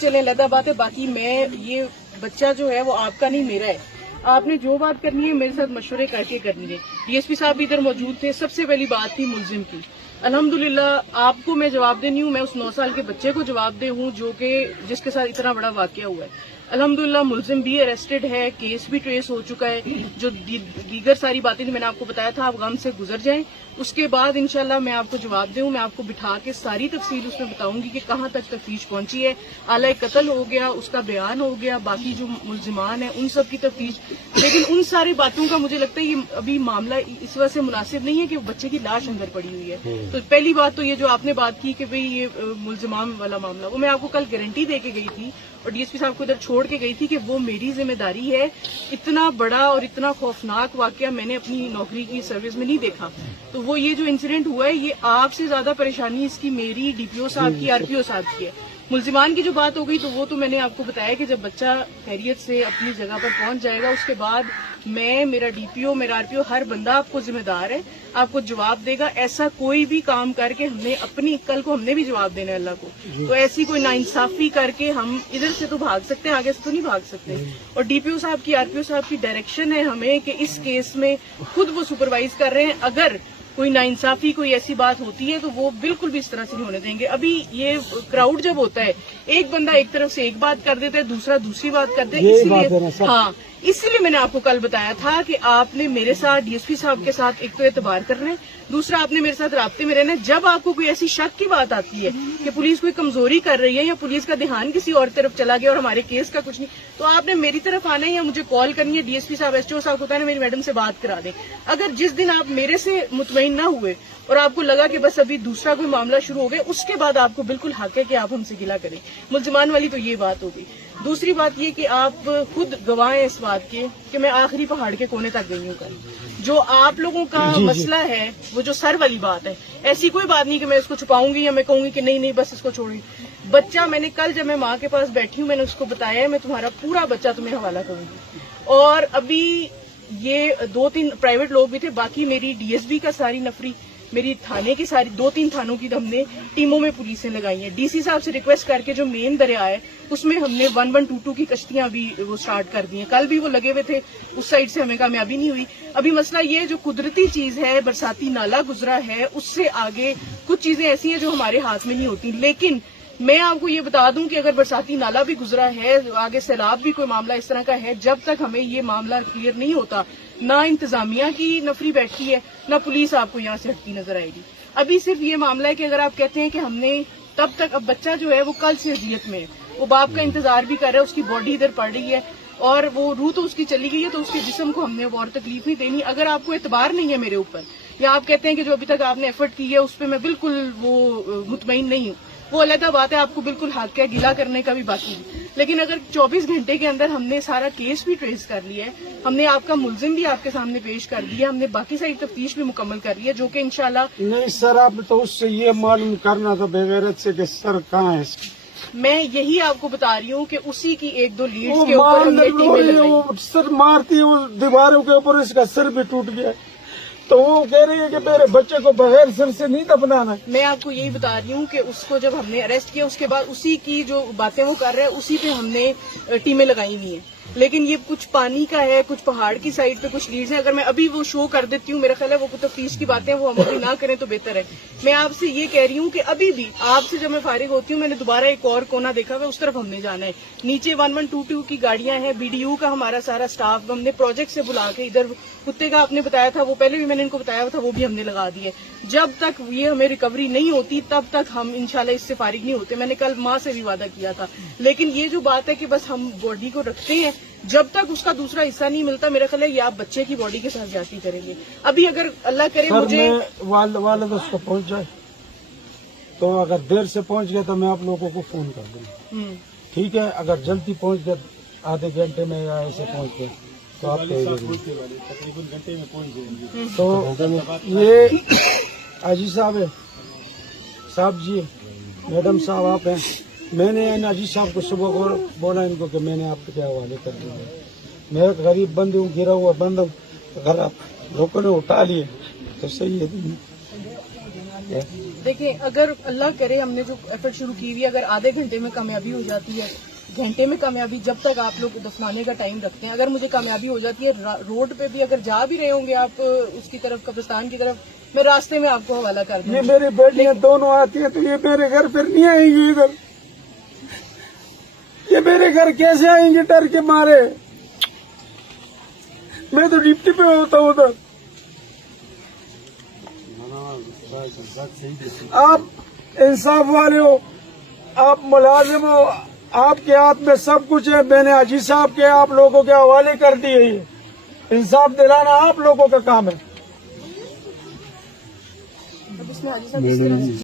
चले अलग बात है, बाकी मैं ये बच्चा जो है वो आपका नहीं मेरा है। आपने जो बात करनी है मेरे साथ मशवरे करके करनी है। डीएसपी साहब भी इधर मौजूद थे। सबसे पहली बात थी मुलजिम की। अल्हम्दुलिल्लाह आपको मैं जवाब दे नहीं हूँ, मैं उस 9 साल के बच्चे को जवाब दे हूँ जो कि जिसके साथ इतना बड़ा वाकया हुआ है। अल्हम्दुलिल्लाह मुलजिम भी अरेस्टेड है, केस भी ट्रेस हो चुका है। जो दीगर सारी बातें थी मैंने आपको बताया था, आप गम से गुजर जाएं। उसके बाद इंशाल्लाह मैं आपको जवाब दूं, मैं आपको बिठा के सारी तफसील उसमें बताऊंगी कि कहाँ तक तफ्तीश पहुंची है। आला कत्ल हो गया, उसका बयान हो गया, बाकी जो मुलजिमान है उन सब की तफ्तीश। लेकिन उन सारी बातों का मुझे लगता है ये अभी मामला इस वजह से मुनासिब नहीं है कि बच्चे की लाश अंदर पड़ी हुई है। तो पहली बात तो ये जो आपने बात की कि भाई ये मुलजिमान वाला मामला, वो मैं आपको कल गारंटी दे के गई थी और डीएसपी साहब को इधर छोड़ के गई थी कि वो मेरी जिम्मेदारी है। इतना बड़ा और इतना खौफनाक वाकया मैंने अपनी नौकरी की सर्विस में नहीं देखा। तो वो ये जो इंसिडेंट हुआ है ये आपसे ज्यादा परेशानी इसकी मेरी डीपीओ साहब की, आरपीओ साहब की है। मुलजिमान की जो बात हो गई तो वो तो मैंने आपको बताया कि जब बच्चा खैरियत से अपनी जगह पर पहुंच जाएगा उसके बाद मैं, मेरा डीपीओ, मेरा आरपीओ, हर बंदा आपको जिम्मेदार है, आपको जवाब देगा। ऐसा कोई भी काम करके हमने अपनी, कल को हमने भी जवाब देना है अल्लाह को, तो ऐसी कोई नाइंसाफी करके हम इधर से तो भाग सकते हैं, आगे से तो नहीं भाग सकते। और डीपीओ साहब की, आरपीओ साहब की डायरेक्शन है हमें कि इस केस में खुद वो सुपरवाइज कर रहे हैं। अगर कोई नाइंसाफी, कोई ऐसी बात होती है तो वो बिल्कुल भी इस तरह से नहीं होने देंगे। अभी ये क्राउड जब होता है, एक बंदा एक तरफ से एक बात कर देता है, दूसरा दूसरी बात कर देता है, इसीलिए हाँ, इसीलिए मैंने आपको कल बताया था कि आपने मेरे साथ, डीएसपी साहब के साथ एक तो एतबार करना है, दूसरा आपने मेरे साथ राब्ते में रहना है। जब आपको कोई ऐसी शक की बात आती है कि पुलिस कोई कमजोरी कर रही है या पुलिस का ध्यान किसी और तरफ चला गया और हमारे केस का कुछ नहीं, तो आपने मेरी तरफ आना है या मुझे कॉल करनी है। डीएसपी साहब, एसटीओ साहब को कहना मेरी मैडम से बात करा दें। अगर जिस दिन आप मेरे से मुतमईन ना हुए और आपको लगा कि बस अभी दूसरा कोई मामला शुरू हो गया, उसके बाद आपको बिल्कुल हक है कि आप हमसे गिला करें। मुलजिमान वाली तो ये बात होगी। दूसरी बात ये कि आप खुद गवाह हैं इस बात के कि मैं आखिरी पहाड़ के कोने तक गई हूँ कल। जो आप लोगों का मसला है वो जो सर वाली बात है, ऐसी कोई बात नहीं कि मैं इसको छुपाऊंगी या मैं कहूंगी कि नहीं बस इसको छोड़ूंगी। बच्चा मैंने कल जब मैं माँ के पास बैठी हूँ मैंने उसको बताया मैं तुम्हारा पूरा बच्चा तुम्हें हवाला करूंगी। और अभी ये 2-3 प्राइवेट लोग भी थे, बाकी मेरी डीएसबी का सारी नफरी, मेरी थाने की सारी 2-3 थानों की हमने टीमों में पुलिसें लगाई हैं। डीसी साहब से रिक्वेस्ट करके जो मेन दरिया है उसमें हमने 1122 की कश्तियां भी वो स्टार्ट कर दी हैं। कल भी वो लगे हुए थे, उस साइड से हमें कामयाबी नहीं हुई। अभी मसला ये जो कुदरती चीज है, बरसाती नाला गुजरा है, उससे आगे कुछ चीजें ऐसी हैं जो हमारे हाथ में नहीं होती। लेकिन मैं आपको ये बता दूं कि अगर बरसाती नाला भी गुजरा है, आगे सैलाब भी कोई मामला इस तरह का है, जब तक हमें ये मामला क्लियर नहीं होता, ना इंतजामिया की नफरी बैठी है, ना पुलिस आपको यहाँ से हटती नजर आएगी। अभी सिर्फ ये मामला है कि अगर आप कहते हैं कि हमने तब तक, अब बच्चा जो है वो कल से अजियत में है, वो बाप का इंतजार भी कर रहा है, उसकी बॉडी इधर पड़ रही है और वो रूह तो उसकी चली गई है, तो उसके जिस्म को हमने और तकलीफ नहीं देनी। अगर आपको एतबार नहीं है मेरे ऊपर, या आप कहते हैं कि जो अभी तक आपने एफर्ट की है उस पर मैं बिल्कुल वो मुतमईन नहीं हूँ, वो अलग बात है, आपको बिल्कुल हक है, गिला करने का भी बाकी है। लेकिन अगर 24 घंटे के अंदर हमने सारा केस भी ट्रेस कर लिया है, हमने आपका मुलजिम भी आपके सामने पेश कर दिया, हमने बाकी सारी तफ्तीश भी मुकम्मल कर ली है, जो कि इंशाल्लाह। नहीं सर, आप तो उससे ये मालूम करना था बेगैरत से कि सर कहाँ है। मैं यही आपको बता रही हूँ कि उसी की 1-2 लीड्स के ऊपर हमने टीमें लगाई। सर मारती है वो दीवारों के ऊपर, इसका सिर भी टूट गया, तो वो कह रही है कि मेरे बच्चे को बगैर सिर से नहीं दफनाना। मैं आपको यही बता रही हूँ कि उसको जब हमने अरेस्ट किया उसके बाद उसी की जो बातें वो कर रहा है उसी पे हमने टीमें लगाई हुई हैं। लेकिन ये कुछ पानी का है, कुछ पहाड़ की साइड पे कुछ लीड्स हैं। अगर मैं अभी वो शो कर देती हूँ, मेरा ख्याल है वो तफ्तीश की बातें वो हम अभी ना करें तो बेहतर है। मैं आपसे ये कह रही हूँ कि अभी भी आपसे जब मैं फारिग होती हूँ, मैंने दोबारा एक और कोना देखा हुआ, उस तरफ हमने जाना है। नीचे 1122 की गाड़ियां हैं, बीडीयू का हमारा सारा स्टाफ हमने प्रोजेक्ट से बुला के, इधर कुत्ते का आपने बताया था, वो पहले भी मैंने इनको बताया था, वो भी हमने लगा दिए। जब तक ये हमें रिकवरी नहीं होती तब तक हम इंशाल्लाह इससे फारिग नहीं होते। मैंने कल माँ से भी वादा किया था। लेकिन ये जो बात है कि बस हम बॉडी को रखते हैं, जब तक उसका दूसरा हिस्सा नहीं मिलता, मेरा ख्याल है ये आप बच्चे की बॉडी के साथ ज्यादती करेंगे। अभी अगर अल्लाह करे मुझे वाले उसको पहुंच जाए, तो अगर देर से पहुंच गया तो मैं आप लोगों को फोन कर दूंगा, ठीक है। अगर जल्दी पहुंच गया, आधे घंटे में या ऐसे पहुंच गए तो आप तकरीबन घंटे में पहुंच जाएंगे। तो ये आजी साहब है, साहब जी, मैडम साहब आप हैं। मैंने अजीज साहब को सुबह को बोला इनको कि मैंने आपके हवाले कर दिया, मैं गरीब बंद हूँ, गिरा हुआ बंद हूँ, अगर आप लोगों ने उठा लिए तो सही है। دیکھیں اگر اللہ کرے ہم نے جو ایفرٹ شروع کی ہوئی ہے اگر آدھے گھنٹے میں کامیابی ہو جاتی ہے، گھنٹے میں کامیابی، جب تک آپ لوگ دفنانے کا ٹائم رکھتے ہیں، اگر مجھے کامیابی ہو جاتی ہے روڈ پہ بھی اگر جا بھی رہے ہوں گے آپ اس کی طرف قبرستان کی طرف، میں راستے میں آپ کو حوالہ کر دوں یہ میری بیٹیاں دونوں آتی ہیں تو یہ میرے گھر پھر نہیں آئیں گی ادھر، یہ میرے گھر کیسے آئیں گے ڈر کے مارے؟ میں تو ڈپٹی پہ ہوتا ہوں ادھر. آپ انصاف والے ہو، آپ ملازم ہو، آپ کے ہاتھ میں سب کچھ ہے. میں نے حاجی صاحب کے آپ لوگوں کے حوالے کر دی ہے. یہ انصاف دلانا آپ لوگوں کا کام ہے. اب اس میں حاجی صاحب اس طرح سے